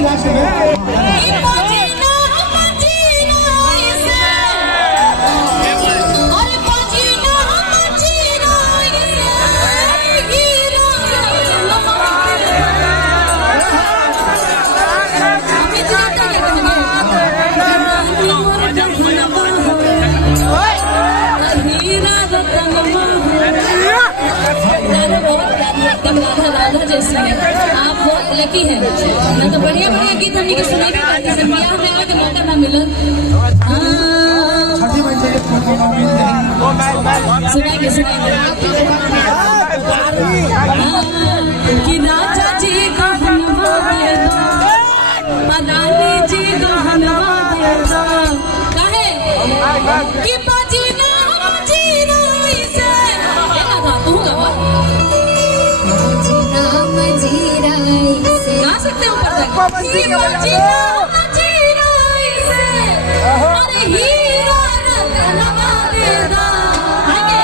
की लास्ट जैसे आप बहुत लकी हैं ना, तो बढ़िया बढ़िया गीत हमने के सुनाई के बाद से बियाह में आवे के मौका ना मिलल। सुनाएंगे कि राजा जी का हलवा दे दो, रानी जी का हलवा दे दो, काहे कि बाजी ना जीरो इसे क्या था तू का गा सकते हो ऊपर तक कि बाजी ना जीरो इसे अरे हीरा रंग लगा दे दो, आगे